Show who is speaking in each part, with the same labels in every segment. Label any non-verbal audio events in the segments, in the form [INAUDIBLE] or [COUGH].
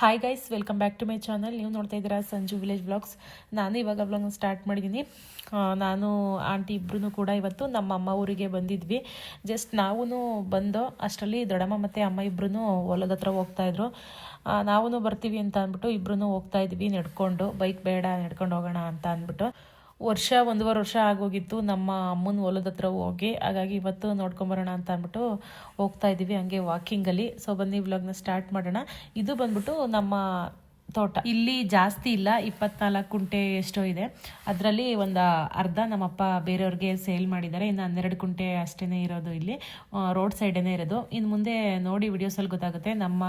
Speaker 1: Hi guys welcome back to my channel ನೀವು ನೋಡ್ತಾ ಇದ್ದೀರಾ ಸಂಜು ವಿಲೇಜ್ ಬ್ಲಾಗ್ಸ್ ನಾನು ಇವಾಗ ಬ್ಲಾಗ್ ಸ್ಟಾರ್ಟ್ ಮಾಡಿದ್ದೀನಿ. ನಾನು ಆಂಟಿ ಇಬ್ಬರೂ ಕೂಡ ಇವತ್ತು ನಮ್ಮ ಅಮ್ಮ ಊರಿಗೆ ಬಂದಿದ್ವಿ. ಜಸ್ಟ್ ನಾವೂ ಬಂದು ಅಷ್ಟರಲ್ಲಿ ದೊಡ್ಡಮ್ಮ ಮತ್ತು ಅಮ್ಮ ಇಬ್ಬರೂ ಹೊಲದ ಹತ್ರ ಹೋಗ್ತಾಯಿದ್ರು ನಾವೂ ಬರ್ತೀವಿ ಅಂತ ಅಂದ್ಬಿಟ್ಟು ಇಬ್ಬರೂ ಹೋಗ್ತಾ ಇದ್ವಿ, ನಡ್ಕೊಂಡು. ಬೈಕ್ ಬೇಡ, ನಡ್ಕೊಂಡು ಹೋಗೋಣ ಅಂತ ಅಂದ್ಬಿಟ್ಟು. ವರ್ಷ, ಒಂದೂವರೆ ವರ್ಷ ಆಗೋಗಿತ್ತು. ನಮ್ಮ ಅಮ್ಮನ ಹೊಲದ ಹತ್ರ ಹೋಗಿ, ಹಾಗಾಗಿ ಇವತ್ತು ನೋಡ್ಕೊಂಬರೋಣ ಅಂತ ಅಂದ್ಬಿಟ್ಟು ಹೋಗ್ತಾ ಇದ್ದೀವಿ ಹಂಗೆ ವಾಕಿಂಗಲ್ಲಿ ಸೊ ಬನ್ನಿ ವ್ಲಾಗ್ನ ಸ್ಟಾರ್ಟ್ ಮಾಡೋಣ. ಇದು ಬಂದ್ಬಿಟ್ಟು ನಮ್ಮ ತೋಟ. ಇಲ್ಲಿ ಜಾಸ್ತಿ ಇಲ್ಲ, ಇಪ್ಪತ್ನಾಲ್ಕು ಕುಂಟೆ ಎಷ್ಟೋ ಇದೆ. ಅದರಲ್ಲಿ ಒಂದು ಅರ್ಧ ನಮ್ಮಪ್ಪ ಬೇರೆಯವ್ರಿಗೆ ಸೇಲ್ ಮಾಡಿದ್ದಾರೆ. ಇನ್ನು ಹನ್ನೆರಡು ಕುಂಟೆ ಅಷ್ಟೇ ಇರೋದು ಇಲ್ಲಿ. ರೋಡ್ ಸೈಡೇ ಇರೋದು. ಇನ್ನು ಮುಂದೆ ನೋಡಿ ವಿಡಿಯೋಸಲ್ಲಿ ಗೊತ್ತಾಗುತ್ತೆ. ನಮ್ಮ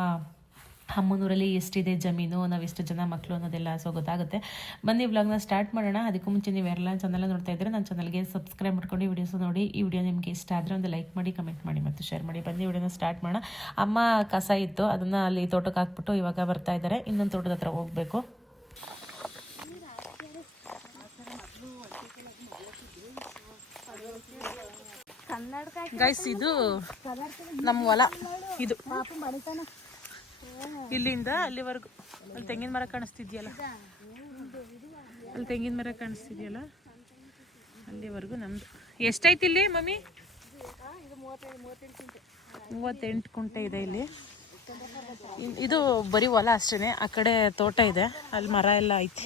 Speaker 1: ಅಮ್ಮನೂರಲ್ಲಿ ಎಷ್ಟಿದೆ ಜಮೀನು ನಾವು ಎಷ್ಟು ಜನ ಮಕ್ಕಳು ಅನ್ನೋದೆಲ್ಲ ಸೊ ಗೊತ್ತಾಗುತ್ತೆ. ಬನ್ನಿ ವ್ಲಾಗ್ನ ಸ್ಟಾರ್ಟ್ ಮಾಡೋಣ. ಅದಕ್ಕೂ ಮುಂಚೆ ನೀವು ಎಲ್ಲ ಚಾನಲ್ ನೋಡ್ತಾ ಇದ್ರೆ ನನ್ನ ಚಾನಲ್ಗೆ ಸಬ್ಸ್ಕ್ರೈಬ್ ಮಾಡ್ಕೊಂಡು ವಿಡಿಯೋಸ್ ನೋಡಿ. ಈ ವಿಡಿಯೋ ನಿಮಗೆ ಇಷ್ಟ ಆದರೆ ಒಂದು ಲೈಕ್ ಮಾಡಿ ಕಮೆಂಟ್ ಮಾಡಿ ಮತ್ತು ಶೇರ್ ಮಾಡಿ. ಬನ್ನಿ ವಿಡಿಯೋನ ಸ್ಟಾರ್ಟ್ ಮಾಡೋಣ. ಅಮ್ಮ ಕಸ ಇತ್ತು ಅದನ್ನು ಅಲ್ಲಿ ತೋಟಕ್ಕೆ ಹಾಕ್ಬಿಟ್ಟು ಇವಾಗ ಬರ್ತಾ ಇದ್ದಾರೆ. ಇನ್ನೊಂದು ತೋಟದ ಹತ್ರ ಹೋಗಬೇಕು. ಗೈಸ್ ಇದು ನಮ್ಮ ಹೊಲ. ಇದು ಇಲ್ಲಿಂದ ಅಲ್ಲಿವರೆಗೂ. ಅಲ್ಲಿ ತೆಂಗಿನ ಮರ ಕಾಣಿಸ್ತಿದ್ಯಲ್ಲ? ಅಲ್ಲಿ ತೆಂಗಿನ ಮರ ಕಾಣಿಸ್ತಿದ್ಯಲ್ಲ? ಅಲ್ಲಿವರೆಗೂ ನಮ್ದು. ಎಷ್ಟೈತಿ ಇಲ್ಲಿ ಮಮ್ಮಿ? ಮೂವತ್ತೆಂಟು ಕುಂಟೆ ಇದೆ ಇಲ್ಲಿ. ಇದು ಬರೀ ಹೊಲ ಅಷ್ಟೇ ಆ ಕಡೆ ತೋಟ ಇದೆ, ಅಲ್ಲಿ ಮರ ಎಲ್ಲ ಐತಿ.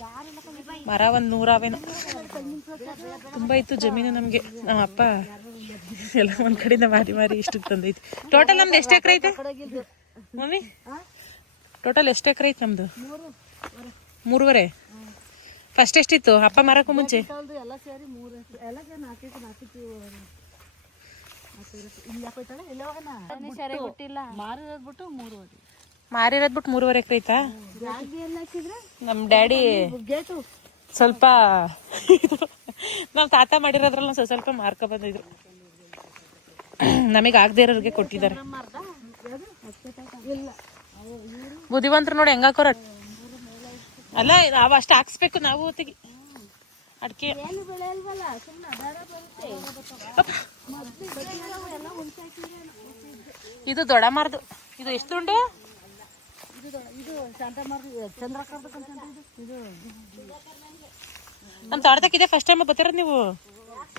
Speaker 1: ಮರ ಒಂದು ನೂರಾವೇನು. ತುಂಬ ಇತ್ತು ಜಮೀನು ನಮಗೆ. ನಮ್ಮ ಅಪ್ಪ ಎಲ್ಲ ಒಂದು ಕಡೆಯಿಂದ ಮಾರಿ ಮಾರಿ ಇಷ್ಟಕ್ಕೆ ತಂದೈತಿ. ಟೋಟಲ್ ನಮ್ದು ಎಷ್ಟು ಎಕರೆ ಐತೆ? ಮಮ್ಮಿ? ಟೋಟಲ್ ಎಷ್ಟು ಎಕರೆ ಐತೆ ನಮ್ದು? ಮೂರುವರೆ. ಫಸ್ಟ್ ಎಷ್ಟಿತ್ತು? ಅಪ್ಪ ಮಾರಕ್ಕೂ ಮುಂಚೆ?
Speaker 2: ಮಾರಿರೋದ್ ಬಿಟ್ಟು
Speaker 1: ಮೂರುವರೆ ಎಕರೆ ಐತಾ? ನಮ್ಮ ಡ್ಯಾಡಿ ಸ್ವಲ್ಪ ನಮ್ಮ ತಾತ ಮಾಡಿರೋದ್ರಲ್ಲ ಸ್ವಲ್ಪ ಸ್ವಲ್ಪ ಮಾರ್ಕೊ ಬಂದಿದ್ರು. ನಮಗೆ ಆಗದೆ ಇರೋರಿಗೆ ಕೊಟ್ಟಿದ್ದಾರೆ. ಬುದ್ಧಿವಂತರು ನೋಡಿ ಹೆಂಗಾಕೋರ ಅಲ್ಲ, ನಾವು ಅಷ್ಟು ಹಾಕ್ಸ್ಬೇಕು ನಾವು ತೆಗಿ ಅಡಿಕೆ ಇದು ದೊಡ್ಡ ಮಾರ್ದು. ಇದು ಎಷ್ಟು ಉಂಡು
Speaker 2: ಇದು ದೊಡ್ಡ- ಇದೆ
Speaker 1: ನಮ್ಮ ಫಸ್ಟ್ ಟೈಮ್ ಬರ್ತಿರೋದು ನೀವು?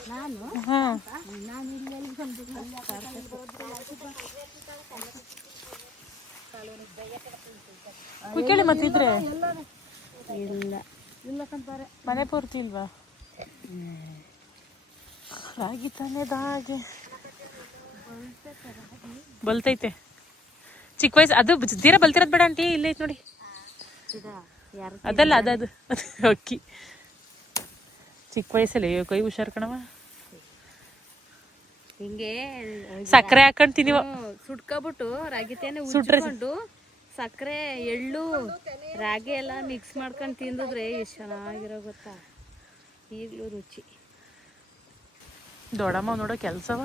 Speaker 2: ನಾನು
Speaker 1: ಹ್ಮ್
Speaker 2: ನಾನು ಇಲ್ಲಿ ಎಲ್ಲಿ ಬಂದು
Speaker 1: ಕುಯ್ಕೇಳಿ ಮತ್ತಿದ್ರೆ
Speaker 2: ಇಲ್ಲ ಇಲ್ಲ. ಕಂತಾರೆ
Speaker 1: ಮನೆ ಪೂರ್ತಿ ಇಲ್ವಾ? ರಾಗಿ ತಾನೇ ದಾಗೆ ಬಲ್ತೈತೆ. ಚಿಕ್ಕ ವಯಸ್ಸು ಅದು ಜೀರಾ ತೀರಾ ಬಲ್ತಿರೋದು ಬೇಡ ಆಂಟಿ ಇಲ್ಲೇ ಐತೆ ನೋಡಿ. ಅದಲ್ಲ ಅದದು. ಅಕ್ಕಿ. ಚಿಕ್ಕ ವಯಸ್ಸಲ್ಲಿ ಕೈ ಹುಷಾರ್ ಕಣವ
Speaker 2: ಹಿಂಗೆ
Speaker 1: ಸಕ್ಕರೆ ಹಾಕೊಂಡ್ ತಿನ್ನಿವ.
Speaker 2: ಸುಟ್ಕೊಬಿಟ್ಟು ರಾಗಿ ತೇನೆ ಉಜ್ಕೊಂಡು ಸಕ್ಕರೆ ಎಳ್ಳು ರಾಗಿ ಎಲ್ಲ ಮಿಕ್ಸ್ ಮಾಡ್ಕೊಂಡು ತಿಂದಿದ್ರೆ ಎಷ್ಟು ಚೆನ್ನಾಗಿರೋ ಗೊತ್ತಾ? ಈಗಲೂ ರುಚಿ.
Speaker 1: ದೊಡಮ್ಮ ನೋಡೋ ಕೆಲಸವ?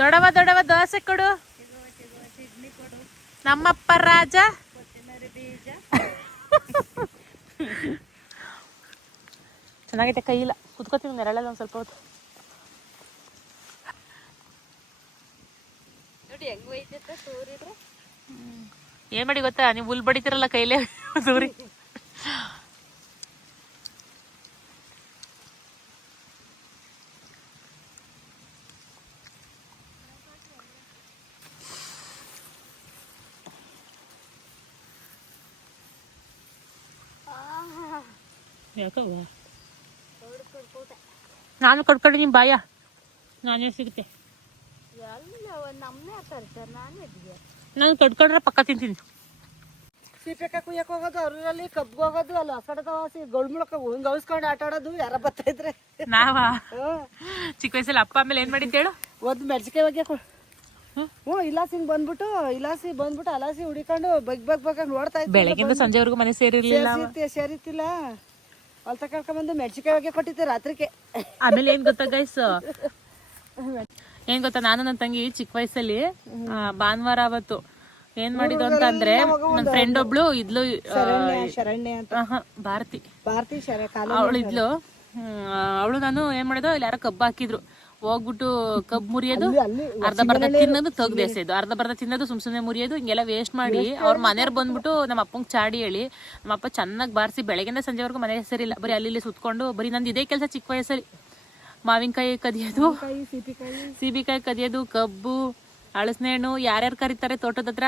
Speaker 1: ದೊಡವ ದೊಡವ ದೋಸೆ ಕೊಡು. ನಮ್ಮಪ್ಪ ರಾಜ. ಚೆನ್ನಾಗೈತೆ ಕೈ ಇಲ್ಲ ಕುತ್ಕೋತೀನಿ ನೆರಳಲ್ಲ ಒಂದು ಸ್ವಲ್ಪ ಹೊತ್ತು
Speaker 2: ನೋಡಿ ಹೆಂಗ್ ಒಯ್ತೈತೆ ತೋರಿದ್ರೆ
Speaker 1: ಏನ್ ಮಾಡಿ ಗೊತ್ತಾ? ನೀವು ಹುಲ್ ಬಡಿತಿರಲ್ಲ ಕೈಲೇ [LAUGHS] ಸೂರಿ. ನಾನು ಕೊಡ್ಕೊಂಡು ನಿಮ್ಮ ಬಾಯ. ನಾನೇ ಸಿಗುತ್ತೆ.
Speaker 2: ನಮ್ಮನೆ ಆತಾರೆ ಸರ್ ನಾನೇ ಇದ್ವಿ
Speaker 1: ನಾನು ಕಡ್ಕೊಂಡ್ರೆ ಪಕ್ಕ ತಿಂತೀನಿ.
Speaker 2: ಸೀಪೆಕ್ಕ ಕುಯ್ಯಕ್ ಹೋಗೋದು ಅವ್ರಲ್ಲಿ ಕಬ್ಬಿಗೆ ಹೋಗೋದು ಅಲ್ಲಿ ಹಸಡದ ವಾಸಿ ಗೌಳ್ಮುಳಕ ಹಿಂಗೆ ಔಸ್ಕೊಂಡು ಆಟ ಆಡೋದು ಯಾರ ಬರ್ತಾ ಇದ್ರೆ
Speaker 1: ನಾವಾ ಚಿಕ್ಕ ವಯಸ್ಸಲ್ಲಿ ಅಪ್ಪ ಆಮೇಲೆ ಏನು ಮಾಡಿದ್ದೇಳು
Speaker 2: ಒಂದು ಮೆಣಸಿಕಾಯಿ ಬಗ್ಗೆ ಹ್ಞೂ ಇಲಾಸಿ ಹಿಂಗ್ ಬಂದ್ಬಿಟ್ಟು ಇಲಾಸಿ ಬಂದ್ಬಿಟ್ಟು ಅಲಾಸಿ ಹುಡಿಕೊಂಡು ಬಗ್ ಬಗ್ ಬಗ್ ನೋಡ್ತಾ ಇದ್ದೆ.
Speaker 1: ಬೆಳಗ್ಗಿಂದ ಸಂಜೆವರೆಗೂ ಮನೆ ಸೇರಿರ್ಲಿಲ್ಲ
Speaker 2: ಸೇರಿತಿ ಸೇರಿತಿಲ್ಲ ಹೊಲ್ತ ಕರ್ಕೊಂಬಂದು ಮೆಣಸಿಕಾಯಿ ಬಗ್ಗೆ ಕೊಟ್ಟಿದ್ದೆ ರಾತ್ರಿಗೆ.
Speaker 1: ಆಮೇಲೆ ಏನು ಗೊತ್ತಾ ಗೈಸ್ ಏನ್ ಗೊತ್ತಾ ನಾನು ನನ್ನ ತಂಗಿ ಚಿಕ್ಕ ವಯಸ್ಸಲ್ಲಿ ಭಾನುವಾರ ಅವತ್ತು ಏನ್ ಮಾಡಿದ್ದು ಅಂತ ಅಂದ್ರೆ ನನ್ನ ಫ್ರೆಂಡ್ ಒಬ್ಳು ಇದ್ಲು ಭಾರತಿ.
Speaker 2: ಭಾರತಿ
Speaker 1: ಅವಳು ಇದ್ಲು. ಅವಳು ನಾನು ಏನ್ ಮಾಡಿದ ಇಲ್ಲಿ ಯಾರೋ ಕಬ್ಬು ಹಾಕಿದ್ರು.
Speaker 3: ಹೋಗ್ಬಿಟ್ಟು ಕಬ್ಬು ಮುರಿಯೋದು ಅರ್ಧ ಬರ್ದ ತಿನ್ನೋದು ತಗ್ದು ಎಸೆಯೋದು. ಅರ್ಧ ಬರ್ದ ತಿನ್ನೋದು ಸುಮ್ ಸುಮ್ಮನೆ ಮುರಿಯೋದು ಹಿಂಗೆಲ್ಲ ವೇಸ್ಟ್ ಮಾಡಿ ಅವ್ರ ಮನೆಯವ್ರು ಬಂದ್ಬಿಟ್ಟು ನಮ್ಮ ಅಪ್ಪಂಗೆ ಚಾಡಿ ಹೇಳಿ ನಮ್ಮ ಅಪ್ಪ ಚೆನ್ನಾಗಿ ಬಾರಿಸಿ ಬೆಳಗಿಂದ ಸಂಜೆವರೆಗೂ ಮನೆ ಹೆಸರಿಲ್ಲ. ಬರೀ ಅಲ್ಲಿ ಸುತ್ಕೊಂಡು ಬರೀ ನಂದು ಇದೇ ಕೆಲಸ ಚಿಕ್ಕ ವಯಸ್ಸಲ್ಲಿ. ಮಾವಿನಕಾಯಿ ಕದಿಯೋದು? ಸೀಬಿಕಾಯಿ. ಕದಿಯೋದು ಕಬ್ಬು ಹಳಸನೆ ಹಣ್ಣು ಯಾರ್ಯಾರು ಕರೀತಾರೆ ತೋಟದ ಹತ್ರ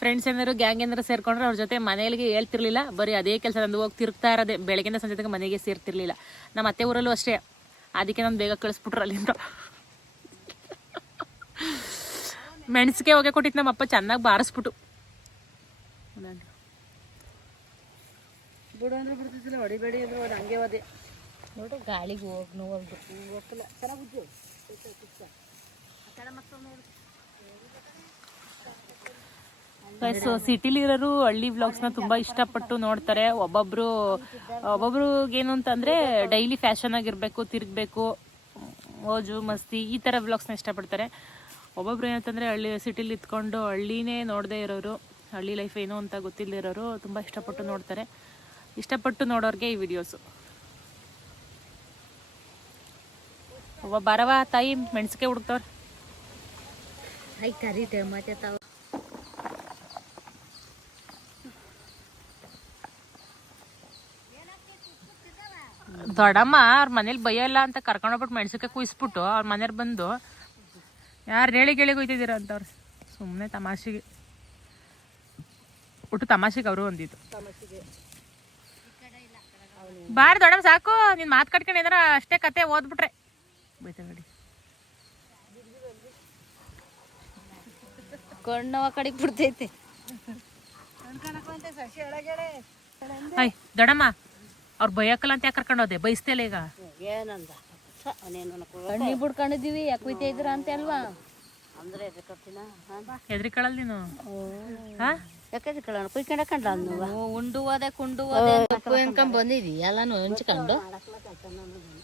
Speaker 3: ಫ್ರೆಂಡ್ಸ್ ಏನಾದ್ರು ಗ್ಯಾಂಗ್ ಏನಾರು ಸೇರ್ಕೊಂಡ್ರೆ ಅವ್ರ ಜೊತೆ ಮನೆಯಲ್ಲಿ ಹೇಳ್ತಿರ್ಲಿಲ್ಲ. ಬರೀ ಅದೇ ಕೆಲಸ ನಂದು ಹೋಗಿ ತಿರುಗ್ತಾ ಇರೋದೆ. ಬೆಳಗಿನ ಸಂಜೆ ತನಕ ಮನೆಗೆ ಸೇರ್ತಿರ್ಲಿಲ್ಲ. ನಮ್ಮ ಅತ್ತೆ ಊರಲ್ಲೂ ಅಷ್ಟೇ. ಅದಕ್ಕೆ ನಾನು ಬೇಗ ಕಳಿಸ್ಬಿಟ್ರು ಅಲ್ಲಿಂದ. ಮೆಣಸಿಗೆ ಹೋಗಿ ಕೊಟ್ಟಿತ್ತು ನಮ್ಮಪ್ಪ ಚೆನ್ನಾಗಿ ಬಾರಿಸ್ಬಿಟ್ಟು
Speaker 4: ಬಿಡು ಅಂದ್ರೆ ಬಿಡ್ತಿದ್ದಿಲ್ಲ ಹೊಡಿಬೇಡಿ ಅಂದ್ರೆ ಅದು ಹಂಗೆ ಹೋದೆ. ನೋಡು, ಗಾಳಿಗೆ ಹೋಗಿ ನೋವು ಹೋಗ್ತಿಲ್ಲ ಚೆನ್ನಾಗಿ
Speaker 3: ಸಿಟಿಲಿ ಇರೋರು ಹಳ್ಳಿ ವ್ಲಾಗ್ಸ್ನ ತುಂಬ ಇಷ್ಟಪಟ್ಟು ನೋಡ್ತಾರೆ. ಒಬ್ಬೊಬ್ರು ಒಬ್ಬೊಬ್ರಿಗೇನು ಅಂತಂದರೆ ಡೈಲಿ ಫ್ಯಾಷನ್ ಆಗಿರ್ಬೇಕು, ತಿರುಗಬೇಕು, ಮೋಜು, ಮಸ್ತಿ, ಈ ಥರ ವ್ಲಾಗ್ಸ್ನ ಇಷ್ಟಪಡ್ತಾರೆ. ಒಬ್ಬೊಬ್ರು ಏನಂತಂದರೆ ಹಳ್ಳಿ, ಸಿಟಿಲಿ ಇತ್ಕೊಂಡು ಹಳ್ಳಿನೇ ನೋಡದೇ ಇರೋರು, ಹಳ್ಳಿ ಲೈಫ್ ಏನು ಅಂತ ಗೊತ್ತಿಲ್ಲದಿರೋರು ತುಂಬ ಇಷ್ಟಪಟ್ಟು ನೋಡ್ತಾರೆ. ಇಷ್ಟಪಟ್ಟು ನೋಡೋರಿಗೆ ಈ ವಿಡಿಯೋಸು ಒಬ್ಬ ಬರವ ತಾಯಿ ಮೆಣಸಿಕೆ ಹುಡುಕ್ತವ್ರ.
Speaker 4: ಐ ಕರೀತೆ ಮತ್ತೆ ತಾವು.
Speaker 3: ದೊಡ್ಡಮ್ಮ ಅವ್ರ ಮನೇಲಿ ಬೈಯಲ್ಲ ಅಂತ ಕರ್ಕೊಂಡೋಗ್ಬಿಟ್ಟು ಮೆಣಸಕ್ಕೆ ಕುಯ್ಸ್ಬಿಟ್ಟು ಅವ್ರ ಮನೆಯವ್ರು ಬಂದು ಯಾರು ಹೇಳಿ ಕೇಳಿ ಹೋಯ್ತಿದ್ದೀರ ಅಂತವ್ರು. ಸುಮ್ಮನೆ ತಮಾಷೆಗೆ. ಒಟ್ಟು ತಮಾಷೆಗೆ ಅವರು ಒಂದಿದ್ದು ಬಾರಿ ದೊಡ್ಡಮ್ಮ ಸಾಕು. ನೀನು ಮಾತು ಕಟ್ಕೊಂಡು ಏನಾರ ಅಷ್ಟೇ ಕತೆ ಓದ್ಬಿಟ್ರೆ. ಬೈತಾ ನೋಡಿ
Speaker 4: ಕಣ್ಣವ ಕಡೆ ಬಿಡ್ತೈತೆ.
Speaker 3: ಹಾಯ್ ದಡಮ್ಮ ಅವ್ರು ಬೈಯಕ್ಕಲ್ಲ ಅಂತ ಯಾಕೆ ಕರ್ಕೊಂಡು ಹೋದೆ? ಬೈಸ್ತಿಲ್ಲ ಈಗ.
Speaker 4: ಏನಂದ? ಕಣ್ಣಿ ಬಿಡ್ಕೊಂಡಿದೀವಿ ಯಾಕೆ ಹೋಯ್ತಾ ಇದ್ರ ಅಂತ ಅಲ್ವಾ ಅಂದ್ರೆ
Speaker 3: ಹೆದ್ರಿಕಳಲ್ ನೀನು? ಹಾ?
Speaker 4: ಯಾಕಂದ್ರೆ ಕಳ್ಳಣ ಕುಯ್ಕೊಂಡ ಕಂಡ್ಲ ಉಂಡು ಹೋದೆ ಕುಂಡು ಹೋದೆ ಕುಯ್ಕೊಂಡ್ ಬಂದಿದಿ ಎಲ್ಲಾನು ಹಂಚ್ಕೊಂಡು?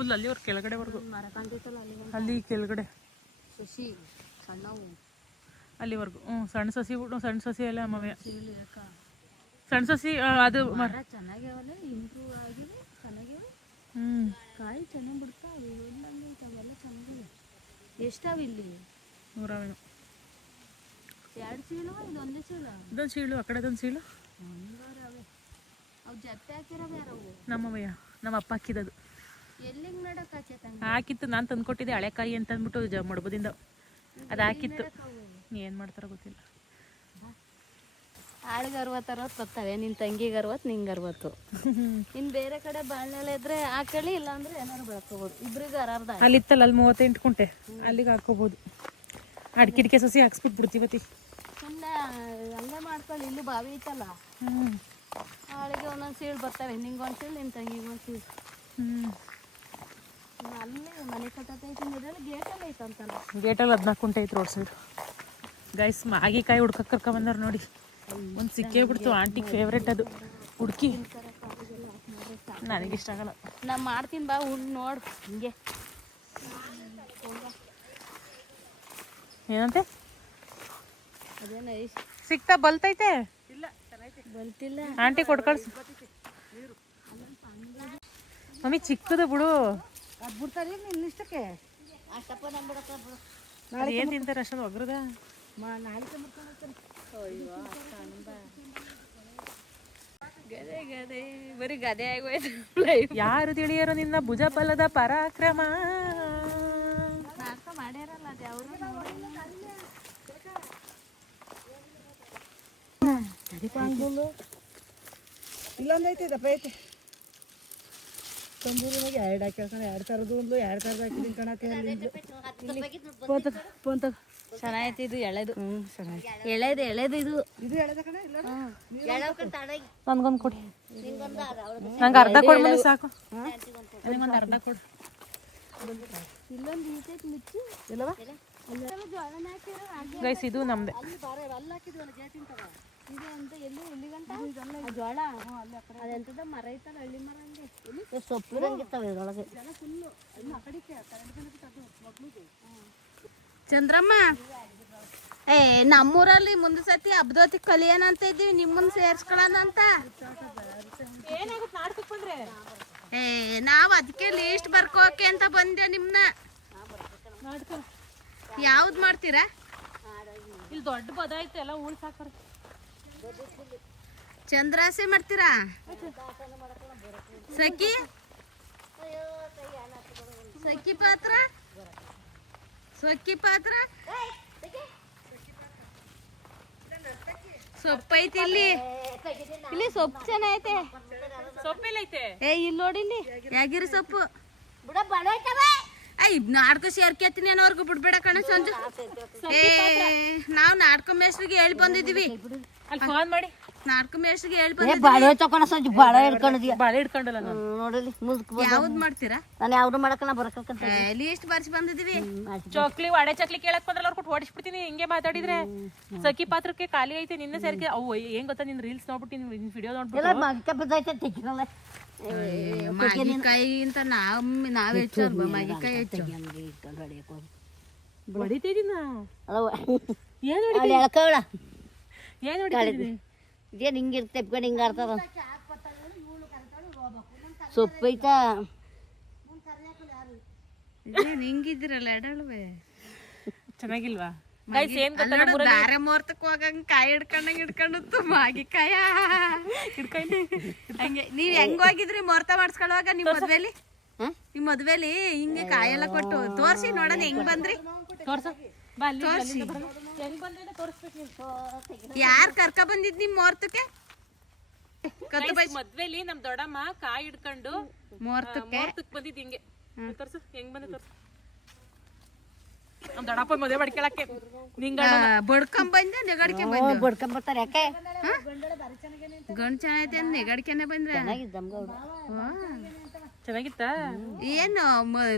Speaker 3: ಫುಲ್ ಅಲ್ಲಿವರೆಗೂ ಕೆಳಗಡೆವರೆಗೂ. ಅಲ್ಲಿ ಕೆಳಗಡೆ.
Speaker 4: ಸಸಿ ಸಣ್ಣವು.
Speaker 3: ಅಲ್ಲಿವರೆಗೂ. ಹ್ಞೂ ಸಣ್ಣ ಸಸಿ ಬಿಟ್ಟು ಸಣ್ಣ ಸಸಿ ಎಲ್ಲ ಮವೆ ಸಣ್ಣ ಸಸಿ ಆ, ಅದು ಮರ
Speaker 4: ಚೆನ್ನಾಗ್ಯಾವಲ್ಲ ಇಂಪ್ರೂವ್ ಆಗಿದೆ
Speaker 3: ಹ್ಞೂ
Speaker 4: ಕಾಯಿ ಚೆನ್ನಾಗಿ ಬಿಡ್ತಾವೆ ಅವೆಲ್ಲ ಚೆನ್ನಾಗಿವೆ ಎಷ್ಟಾವ ಇಲ್ಲಿ?
Speaker 3: ನೂರಾವೇನು
Speaker 4: ಎರಡು ಚೀಲ ಇದೊಂದೇ ಚೀಲ
Speaker 3: ಇದೊಂದು ಸೀಳು ಆ ಕಡೆದೊಂದು ಸೀಳು
Speaker 4: ಅವು. ಜತ್ತೆ ಹಾಕಿರವೆ ಯಾರವು?
Speaker 3: ನಮ್ಮವಯ್ಯ ನಮ್ಮ ಅಪ್ಪ ಹಾಕಿದದು ಹಾಕಿತ್ತು ನಾನು ತಂದ್ಕೊಟ್ಟಿದ್ದೆ ಹಳೆಕಾಯಿ ಅಂತ ಅಂದ್ಬಿಟ್ಟು ಜ ಮಡಬದಿಂದ. ಅದು ಹಾಕಿತ್ತು. ಏನು ಮಾಡ್ತಾರೋ ಗೊತ್ತಿಲ್ಲ.
Speaker 4: ಆಳಿಗೆ ಅರವತ್ತು ಅರವತ್ತು ಬರ್ತವೆ ನಿನ್ನ ತಂಗಿಗೆ ಅರವತ್ತು ನಿಂಗೆ ಅರವತ್ತು. ಇನ್ನು ಬೇರೆ ಕಡೆ ಬಾಳೆ ಇದ್ರೆ ಹಾಕೊಳ್ಳಿ ಇಲ್ಲಾಂದ್ರೆ ಏನಾದ್ರು ಬೆಳ್ಕೋಬೋದು. ಇಬ್ರಿಗೆ ಅರ್ಧ
Speaker 3: ಅಲ್ಲಿತ್ತಲ್ಲ ಅಲ್ಲಿ ಮೂವತ್ತೆಂಟು ಕುಂಟೆ. ಅಲ್ಲಿಗೆ ಹಾಕೋಬೋದು ಅಡ್ಕಿಡ್ಕೆ ಸಸಿ ಹಾಕ್ಸ್ಬಿಟ್ಟು ಬಿಡ್ತೀವತಿ
Speaker 4: ಸುಮ್ಮನೆ ಹಂಗೆ ಮಾಡ್ಕೊಳ್ಳಿ ಇಲ್ಲಿ ಬಾವಿ ಐತಲ್ಲ?
Speaker 3: ಹ್ಞೂ
Speaker 4: ಆಳಿಗೆ ಒಂದೊಂದು ಸೀಳು ಬರ್ತವೆ ನಿಂಗೆ ಒಂದು ಸೀಳು ನಿನ್ನ ತಂಗಿಗೆ ಒಂದು ಸೀಳು.
Speaker 3: ಹ್ಞೂ
Speaker 4: ಅಲ್ಲಿ ಮನೆ ಕಟ್ಟತೈತಿ ಇದರಲ್ಲಿ ಗೇಟಲ್ಲಿ
Speaker 3: ಹದಿನಾಲ್ಕು ಕುಂಟೆ ಐತೆ ರೋಡ್ ಸೈಡ್ ಗೈಸ್ ಮಾಗಿಕಾಯಿ ಹುಡ್ಕಕ್ಕೆ ಕರ್ಕೊಂಬಂದಾರ ನೋಡಿ. ಒಂದು ಸಿಕ್ಕೇ ಬಿಡ್ತು ಆಂಟಿ ಫೇವ್ರೇಟ್ ಅದು. ಹುಡುಕಿ. ನನಗಿಷ್ಟ ಆಗಲ್ಲ.
Speaker 4: ನಾ ಮಾಡ್ತೀನಿ ಬಾ ಉಂಡು ನೋಡು. ಹಿಂಗೆ.
Speaker 3: ಏನಂತೆ?
Speaker 4: ಅದೇನ
Speaker 3: ಸಿಕ್ತಾ ಬಲ್ತೈತೆ?
Speaker 4: ಬಲ್ತಿಲ್ಲ.
Speaker 3: ಆಂಟಿ ಕೊಟ್ಕಳ್ಸಿ ಕಳ್ಸು. ಮಮ್ಮಿ ಚಿಕ್ಕದು ಬಿಡು.
Speaker 5: ಅದು ಬಿಡ್ತಾರೆ ನಿನ್ನ ಇಷ್ಟಕ್ಕೆ.
Speaker 4: ಅಷ್ಟಪ್ಪ ಬಿಡು.
Speaker 3: ಏನು ತಿಂತಾರೆ ಅಷ್ಟೊಂದು ಒಗ್ರದ?
Speaker 5: ಮಾ ನಾಳೆ
Speaker 4: ಗದೆ ಗದೆ. ಬರೀ ಗದೆ ಆಗೋಯ್ತು
Speaker 3: ಯಾರು ತಿಳಿಯರು ನಿನ್ನ ಭುಜ ಬಲದ ಪರಾಕ್ರಮ
Speaker 4: ಮಾಡ್ಯಾರಲ್ಲ ಅದು ಅವರು.
Speaker 5: ಇಲ್ಲೊಂದು ಐತೆ ದಪ್ಪ ಐತೆ. ತಂಬೂರಿನಾಗ ಎರಡು ಹಾಕ್ಯಾರ ಕಣ. ಎರಡು ಥರದ್ದು ಒಂದು ಎರಡು ಥರದ್ದು ಹಾಕಿದ್ದೀನಿ
Speaker 4: ತಗೋ ಚೆನ್ನಾಗೈತಿ ಇದು ಎಳೆದು.
Speaker 5: ಹ್ಞೂ ಚೆನ್ನಾಗಿ
Speaker 4: ಎಳೆದು ಎಳೆದು ಇದು.
Speaker 5: ಇದು ಎಳೆದ ಕಣ ಇಲ್ಲ?
Speaker 3: ನನಗೊಂದು ಕೊಡಿ. ನಂಗೆ ಅರ್ಧ ಕೊಡು ಮನೆ ಸಾಕು. ನನಗೊಂದು ಅರ್ಧ ಕೊಡು.
Speaker 4: ಇಲ್ಲೊಂದು ಈತೈತಿ ಮುಚ್ಚಿ
Speaker 5: ಇಲ್ಲವ
Speaker 3: ಗೈಸ್ ಇದು ನಮ್ದೆ.
Speaker 5: ಅಲ್ಲಿ ಬಾರೆ ಅಲ್ಲಿ ಹಾಕಿದ್ವಲ್ಲ ಗೇಟಿನ
Speaker 4: ಇದು ಅಂತ ಎಲ್ಲಿ ಎಲ್ಲಿ ಗಂಟ ಆ ಜೋಳ ಅದೆಂತದ ಮರ ಐತಲ್ಲ ಹಳ್ಳಿ ಮರ ಹಂಗೆ.
Speaker 5: ಇದ್ರೊಳಗೆ
Speaker 4: ಚಂದ್ರಮ್ಮ, ಏ, ನಮ್ಮೂರಲ್ಲಿ ಮುಂದೆ ಸತಿ ಅಬ್ದೋತಿ ಕಲಿಯೋಣ ಅಂತ ಇದ್ದೀವಿ ನಿಮ್ಮನ್ನ ಸೇರ್ಸ್ಕೊಳ್ಳೋಣ ಅಂತ. ಏ, ನಾವು ಅದಕ್ಕೆ ಲೀಸ್ಟ್ ಬರ್ಕೋಕೆ ಅಂತ ಬಂದೆ ನಿಮ್ನ. ಯಾವ್ದು ಮಾಡ್ತೀರಾ?
Speaker 3: ಇಲ್ಲಿ ದೊಡ್ಡ ಪದ ಐತೆ, ಎಲ್ಲ
Speaker 4: ಚಂದ್ರಾಸೆ ಮಾಡ್ತೀರಾ? ಸಖಿ? ಸಖಿ ಪಾತ್ರ? ಸೊಕ್ಕಿ ಪಾತ್ರ? ಸೊಪ್ಪು ಐತಿ ಇಲ್ಲಿ. ಇಲ್ಲಿ ಸೊಪ್ಪು ಚೆನ್ನಾಗೈತೆ.
Speaker 3: ಸೊಪ್ಪೆಲ್ಲೈತೆ?
Speaker 4: ಏ ಇಲ್ಲಿ ನೋಡಿ ಇಲ್ಲಿ. ಯಾಗಿರಿ ಸೊಪ್ಪು? ಅಯ್ಯ ನಾಡ್ಕೊ ಸೇರ್ಕೆತ್ತೀನಿ ಅನ್ನೋರ್ಗು ಬಿಡ್ಬೇಡ ಕಣ ಸಂಜು. ಏ ನಾವು ನಾಡ್ಕೊ ಮೇಸ್ಟ್ರಿಗೆ ಹೇಳಿ ಬಂದಿದೀವಿ
Speaker 3: ಅಲ್ಲಿ ಫೋನ್ ಮಾಡಿ.
Speaker 4: ಹೇಳಿ
Speaker 5: ಏ
Speaker 4: ಬಂದಿದ್ದೀವಿ
Speaker 5: ಬಾಳೆ ತಕೊಂಡ ಸಂಜೆ ಬಾಳೆ ಹಿಡ್ಕೊಂಡಿದ್ಯಾ?
Speaker 3: ಬಾಳೆ ಹಿಡ್ಕೊಂಡಲ್ಲ ನಾನು.
Speaker 5: ನೋಡಲಿ ಮುದ್ಕ
Speaker 4: ಯಾವ್ದು ಮಾಡ್ತೀರಾ?
Speaker 5: ನಾನು ಯಾವ್ದು ಮಾಡಕ್ಕ ಬರಕಂತ
Speaker 4: ಲೀಸ್ಟ್ ಬರ್ಸಿ ಬಂದಿದೀವಿ
Speaker 3: ಚಕ್ಲಿ ವಾಡೆ ಚಕ್ಲಿ ಕೇಳಕ್ ಬಂದ್ರಲ್ಲ ಅವ್ರು ಕೊಟ್ಟು ಓಡಿಸ್ಬಿಡ್ತೀನಿ ಹಿಂಗೆ ಮಾತಾಡಿದ್ರೆ. ಸಖಿ ಪಾತ್ರಕ್ಕೆ ಖಾಲಿ ಐತೆ ನಿನ್ನೆ ಸೇರ್ಕೆ. ಅವು ಏನ್ ಗೊತ್ತಾ ನಿನ್ ರೀಲ್ಸ್ ನೋಡ್ಬಿಟ್ಟು ನಿನ್ ವಿಡಿಯೋ
Speaker 5: ಎಲ್ಲ
Speaker 3: ನೋಡ್ಬಿಟ್ಟು.
Speaker 5: ಮಗ್ಕ ಬಿದ್ದೈತೆ ತೆಗಿನಲ್ಲ
Speaker 4: ಮಾಗಿಕಾಯಿ ಅಂತ ನಾವ್ ನಾವ್ ಹೆಚ್ಚು ಅಲ್ವಾ ಮಾಗಿಕಾಯಿ ಹೆಚ್ಚು.
Speaker 3: ಹೊಡಿತಿದೀನ ಏನ್ ಹೊಡಿತಿದೀನಿ
Speaker 5: ಇದೇನು ಹಿಂಗೆ ಎಪ್ಕೊಂಡು ಹಿಂಗೆ ಆಡ್ತಾರ? ಸೊಪ್ಪು ಐತಾ?
Speaker 4: ಇದೇನ್ ಹಿಂಗಿದ್ರಲ್ಲ ಎಡಳುವೆ?
Speaker 3: ಚೆನ್ನಾಗಿಲ್ವಾ?
Speaker 4: ದಾರೆ ಮುಹೂರ್ತಕ್ಕೆ ಹೋಗಂಗ್ ಕಾಯಿ ಹಿಡ್ಕೊಂಡಂಗ್ ಮಾಗಿ ಮಾಗಿಕಾಯ.
Speaker 3: ಹಿಡ್ಕೊಂಡು
Speaker 4: ಹಂಗೆ ನೀವ್ ಹೆಂಗ್ ಹೋಗಿದ್ರಿ ಮುಹೂರ್ತ ಮಾಡಿಸ್ಕೊಳ್ಳುವಾಗ ನಿಮ್ ಮದ್ವೆಲಿ?
Speaker 5: ಹ್ಮ್?
Speaker 4: ನಿಮ್ ಮದ್ವೆಲಿ ಹಿಂಗೆ ಕಾಯೆಲ್ಲ ಕೊಟ್ಟು ತೋರ್ಸಿ ನೋಡೋಣ ಹೆಂಗ್ ಬಂದ್ರಿ?
Speaker 3: ತೋರ್ಸ.
Speaker 4: ಯಾರ್ ಕರ್ಕ ಬಂದಿದ್ ನಿಮ್ ಮೋರ್ತಕ್ಕೆ?
Speaker 3: ಮದ್ವೆಲಿ ನಮ್ ದೊಡ್ಡಮ್ಮ ಕಾಯಿ ಹಿಡ್ಕೊಂಡು ಮೋರ್ತಕ್ಕೆ? ಬಂದಿದ್ ಹಿಂಗೆ. ತೋರ್ಸು ಹೆಂಗ್ ಬಂದ ತೋರ್ಸು. ನಮ್ ದೊಡ್ಡಪ್ಪ ಮದ್ವೆ ಬಡ್ಕೊಳಕ್ಕೆ ನಿಂಗ
Speaker 4: ಬಡ್ಕೊಂಡ್ ಬಂದೆ ನೆಗಡ್ಕೆ ಬಂದೆ.
Speaker 5: ಬಡ್ಕೊಂಬರ್ತಾರೆ ಯಾಕೆ?
Speaker 4: ಗಂಡ್ ಚೆನ್ನಾಗೈತೆ ನೆಗಡ್ಕೆನೆ ಬಂದ್ರೆ.
Speaker 3: ಚೆನ್ನಾಗಿತ್ತ?
Speaker 4: ಏನು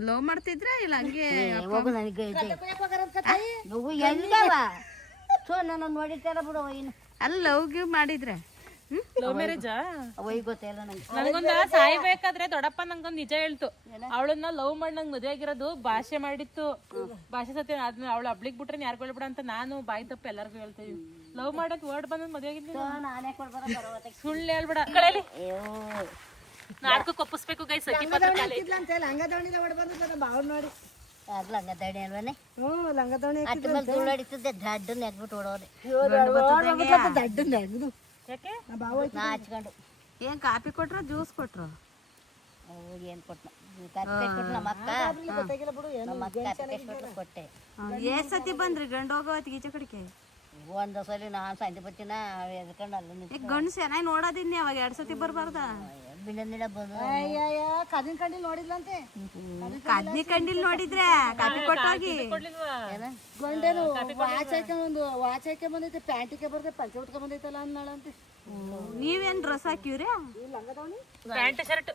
Speaker 4: ಲವ್ ಮಾಡ್ತಿದ್ರ? ಇಲ್ಲ ಹಂಗೆ
Speaker 5: ಹೋಗು ನನಗೆ ಹೋಗು ಎಲ್ಲವ? ಸೊ ನಾನು ನೋಡಿದ್ದಾರ ಬಿಡು ಏನು
Speaker 4: ಅಲ್ಲಿ ಲವ್ ಗಿವ್ ಮಾಡಿದ್ರೆ. ಹ್ಮ್?
Speaker 3: ಲವ್ ಮ್ಯಾರೇಜಾ?
Speaker 5: ಅವೈ ಗೊತ್ತಿಲ್ಲ ನಂಗೆ.
Speaker 3: ನನಗೊಂದ ಸಾಯ್ಬೇಕಾದ್ರೆ ದೊಡ್ಡಪ್ಪ ನಂಗೊಂದ್ ನಿಜ ಹೇಳ್ತು. ಅವಳನ್ನ ಲವ್ ಮಾಡಿ ನಂಗೆ ಮದುವೆ ಆಗಿರೋದು ಭಾಷೆ ಮಾಡಿತ್ತು. ಭಾಷೆ ಸತ್ಯ ಅದ್ನ ಅವಳು ಅಬ್ಳಿಗ್ ಬಿಟ್ರೆ ಯಾರು ಬಿಡ ಅಂತ ನಾನು ಬಾಯಿ ತಪ್ಪು ಎಲ್ಲರಿಗೂ ಹೇಳ್ತೀವಿ ಲವ್ ಮಾಡಕ್ ವರ್ಡ್ ಬಂದ್ ಮದುವೆ ಆಗಿದ್ದೀನಿ ಸುಳ್ಳು ಹೇಳ್ಬಿಡ. ಕಳೆಯಲ್ಲಿ
Speaker 5: ಅಯ್ಯೋ
Speaker 3: ನಾಟಕಕ್ಕೆ ಒಪ್ಪಿಸ್ಬೇಕು ಗೈ ಸಖಿ ಪತ್ರ ಕಾಲಿ
Speaker 5: ಅಲ್ವನೆ?
Speaker 2: ಹ್ಞೂ
Speaker 5: ಮೇಲೆ ಧೂಳು ಹೊಡಿತಿದ್ದೆ
Speaker 3: ಯಾಕೆ?
Speaker 5: ನಾ ಹಚ್ಕೊಂಡು.
Speaker 4: ಏನ್ ಕಾಫಿ ಕೊಟ್ರ ಜ್ಯೂಸ್ ಕೊಟ್ರು?
Speaker 5: ಏನ್ ಏನು ಕೊಟ್ಟ ಕೊಟ್ಟು ನಮ್ಮ ಅಕ್ಕ? ನಮ್ಮ ಅಕ್ಕ ಕಾಪಿ ಕೊಟ್ಟೆ.
Speaker 4: ಏ ಸತಿ ಬಂದ್ರಿ ಗಂಡ ಹೋಗೋ ಹೊತ್ತಿಗೆ ಈಚೆ ಕಡೆಗೆ
Speaker 5: ಒಂದು ಸಲ ನಾನು ಸಂಜೆ ಬತ್ತಿನ ಎದ್ಕೊಂಡು ಅಲ್ಲಿ ನಿಂತು
Speaker 4: ಈಗ ಗಂಡು ಚೆನ್ನಾಗಿ ನೋಡೋದಿನ್ನಿ ಅವಾಗ ಎರಡ್ ಸತಿ ಬರ್ಬಾರ್ದ?
Speaker 5: ಬಿಡ ಬಂದು.
Speaker 2: ಅಯ್ಯಯ್ಯ ಕದಿನ ಕಂಡಿ ನೋಡಿದ್ಲಂತೆ.
Speaker 4: ಕದ್ನಿ ಕಂಡಿಲ್ ನೋಡಿದ್ರೆ ಕಾಪಿ ಕೊಟ್ಟೋಗಿ.
Speaker 2: ಗಂಡೇನು ವಾಚ್ ಹಾಕೊಂಡ್ ವಾಚ್ ಹಾಕಿ ಬಂದೈತೆ ಪ್ಯಾಂಟ್ ಹಾಕಿ ಬರ್ದೆ ಪಂಚೆ ಉಟ್ಕೊಂಡ್ ಬಂದೈತಲ್ಲ ಅಂದ್ನಾಳಂತೆ
Speaker 4: ನೀವೇನ್ ಡ್ರೆಸ್ ಹಾಕಿವ್ರಿ?
Speaker 3: Pant shirt.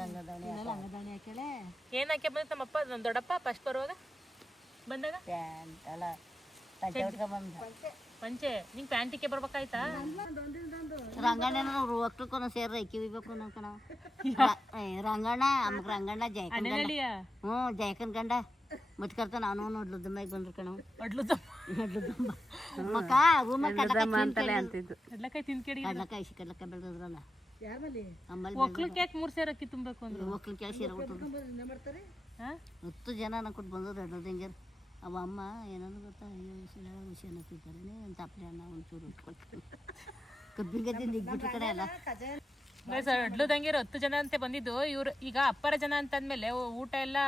Speaker 2: ಲಂಗದವಣಿ ಹಾಕ್ಯಾಳೆ.
Speaker 3: ಏನ್ ಹಾಕಿ ಬಂದಿತ್ತು ನಮ್ಮಪ್ಪ ನಮ್ ದೊಡ್ಡಪ್ಪ ಫಸ್ಟ್ ಬರುವಾಗ ಬಂದಾಗ?
Speaker 5: ಪ್ಯಾಂಟ್ ಅಲ್ಲ. ಪಂಚೆ
Speaker 3: ನಿಂಗ್ ಪ್ಯಾಂಟಿಗೆ ಬರ್ಬೇಕಾಯ್ತಾ?
Speaker 5: ರಂಗಣ್ಣ ಅವ್ರು ಒಕ್ಕಲ್ಕೊನ ಸೇರ ಕಿವಿಬೇಕು ಕಣ ರಂಗಣ್ಣ ಅಮ್ಮಕ್ ರಂಗಣ್ಣ ಜಯಕನ್ ಹ್ಞೂ ಜಯಕನ್ ಗಂಡ. ಮುಚ್ಕರ್ತಾನ ಅವನು ನೋಡ್ಲು ದುಮ್ಮಾಗಿ ಬಂದ್ರು ಕಣ
Speaker 3: ಒಡ್ಲು
Speaker 5: ನೋಡ್ಲು ದುಮ್ಮ ಮಕ್ಕ ರೂಮ
Speaker 4: ಅಂತಿದ್ದು.
Speaker 3: ಕಡ್ಲಕಾಯಿ ತಿನ್ಕೇಡಿ
Speaker 5: ಕಡ್ಲಕಾಯಿ ಇಸಿ ಕಡ್ಲಕಾಯಿ ಬೆಳೆದ್ರಲ್ಲ
Speaker 3: ಒಕ್ಲಕ್ಕೆ ಯಾಕೆ ಮೂರ್ ಸೇರಕ್ಕಿ ತುಂಬಬೇಕು ಅಂದ್ರು. ಸೇರ
Speaker 5: ಹತ್ತು ಜನ ಕೊಟ್ಟು ಬಂದದ ಎರಡು ದಿಂಗರ್ ಅವ ಅಮ್ಮ ಏನಂದ್ರೆ ಗೊತ್ತಾ? ಅಯ್ಯೋ ವಿಷಯ ಹುಷಿ ಅನ್ನತ್ತಿದ್ದಾರೆ ಒಂದು ತಪ್ಪಲೆ ಅನ್ನ ಒಂಚೂರು ಉಟ್ಕೊಳ್ತೀನಿ ಕಬ್ಬಿನ ಗದ್ದೆ ನಿಗ್ಬಿಟ್ಟು ಕಡೆ ಅಲ್ಲ.
Speaker 3: ಅಡ್ಲದಂಗೆ ಹತ್ತು ಜನ ಅಂತ ಬಂದಿದ್ದು. ಇವ್ರು ಈಗ ಅಪ್ಪರ ಜನ ಅಂತ ಅಂದ್ಮೇಲೆ ಊಟ ಎಲ್ಲ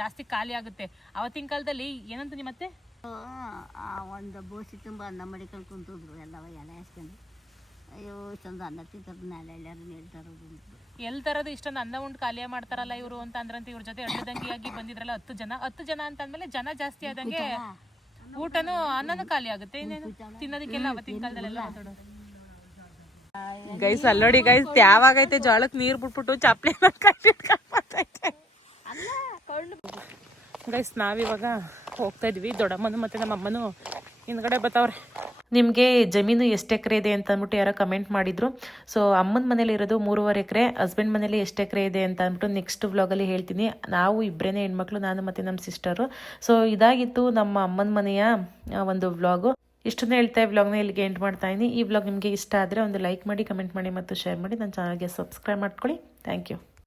Speaker 3: ಜಾಸ್ತಿ ಖಾಲಿ ಆಗುತ್ತೆ. ಅವತ್ತಿನ ಕಾಲದಲ್ಲಿ ಏನಂತ ನಿಮ್ಮತ್ತೆ
Speaker 5: ಆ ಒಂದು ಬೋಸಿ ತುಂಬ ಅನ್ನ ಮಡಿಕೊಂಡು ಕುಂತಿದ್ರು ಎಲ್ಲವ ಎಲೆ ಹಾಸ್ಕೊಂಡು. ಅಯ್ಯೋ ಚಂದ ಅನ್ನ ತಿಂತಾರೆ ನಾಳೆ ಎಲ್ಲಾರು ಹೇಳ್ತಾರೋ
Speaker 3: ಎಲ್ ತರದು ಇಷ್ಟೊಂದು ಅನ್ನ ಉಂಟು ಖಾಲಿಯ ಮಾಡ್ತಾರಲ್ಲ ಇವರು ಅಂತ ಅಂದ್ರಂತ ಇವ್ರ ಜೊತೆ ಅಡ್ಲದಂಗಿಯಾಗಿ ಬಂದಿದ್ರಲ್ಲ ಹತ್ತು ಜನ ಹತ್ತು ಜನ ಅಂತ ಅಂದ್ಮೇಲೆ ಜನ ಜಾಸ್ತಿ ಆದಂಗೆ ಊಟನು ಅನ್ನನು ಖಾಲಿ ಆಗುತ್ತೆ. ಇನ್ನೇನು ತಿನ್ನೋದಕ್ಕೆಲ್ಲ ಅವತ್ತಿನ ಕಾಲದಲ್ಲೆಲ್ಲ ಮಾತಾಡೋದು. ಗೈಸ್ ಅಲ್ಲೋಡಿ ಗೈಸ್ ಯಾವಾಗೈತೆ ಜೋಳಕ್ ನೀರ್ ಬಿಟ್ಬಿಟ್ಟು ಚಾಪ್ಲಿ
Speaker 1: ಗೈಸ್ ನಾವಿವಾಗ ಹೋಗ್ತಾ ಇದ್ವಿ. ದೊಡ್ಡಮ್ಮನು ಮತ್ತೆ ನಮ್ಮ ಅಮ್ಮನು ಹಿಂದ್ಗಡೆ ಬತ್ತವ್ರೆ. ನಿಮಗೆ ಜಮೀನು ಎಷ್ಟು ಎಕರೆ ಇದೆ ಅಂತ ಅಂದ್ಬಿಟ್ಟು ಯಾರೋ ಕಮೆಂಟ್ ಮಾಡಿದ್ರು. ಸೊ ಅಮ್ಮನ ಮನೇಲಿ ಇರೋದು ಮೂರುವರೆ ಎಕರೆ ಹಸ್ಬೆಂಡ್ ಮನೇಲಿ ಎಷ್ಟು ಎಕರೆ ಇದೆ ಅಂತ ಅಂದ್ಬಿಟ್ಟು ನೆಕ್ಸ್ಟ್ ವ್ಲಾಗಲ್ಲಿ ಹೇಳ್ತೀನಿ. ನಾವು ಇಬ್ಬರೇ ಹೆಣ್ಮಕ್ಳು, ನಾನು ಮತ್ತು ನಮ್ಮ ಸಿಸ್ಟರು ಸೊ ಇದಾಗಿತ್ತು ನಮ್ಮ ಅಮ್ಮನ ಮನೆಯ ಒಂದು ವ್ಲಾಗು ಇಷ್ಟನ್ನು ಹೇಳ್ತಾ ವ್ಲಾಗ್ನ ಇಲ್ಲಿಗೆ ಎಂಡ್ ಮಾಡ್ತಾ ಇದ್ದೀನಿ ಈ ವ್ಲಾಗ್ ನಿಮಗೆ ಇಷ್ಟ ಆದರೆ ಒಂದು ಲೈಕ್ ಮಾಡಿ ಕಮೆಂಟ್ ಮಾಡಿ ಮತ್ತು ಶೇರ್ ಮಾಡಿ. ನನ್ನ ಚಾನಲ್ಗೆ ಸಬ್ಸ್ಕ್ರೈಬ್ ಮಾಡ್ಕೊಳ್ಳಿ. Thank you